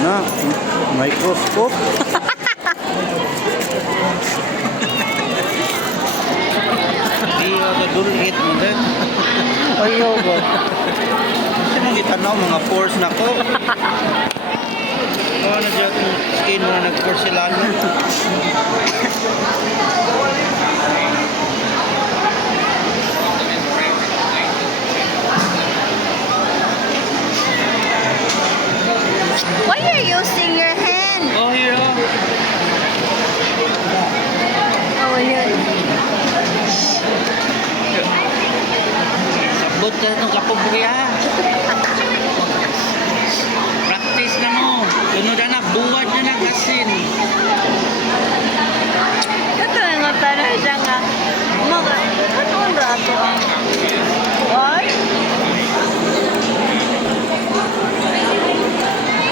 Na, microscope. Iya, kadulit mo din. Ayaw ba? Sino itanaw mga pores na ko? Oh, na dyan skin mo na nag-porcelano. Why are you using your hand? Oh, here oh. Oh, yun. Sabot ka itong kapubri ha. Practice na mo. Sunod na, buwad na ng asin.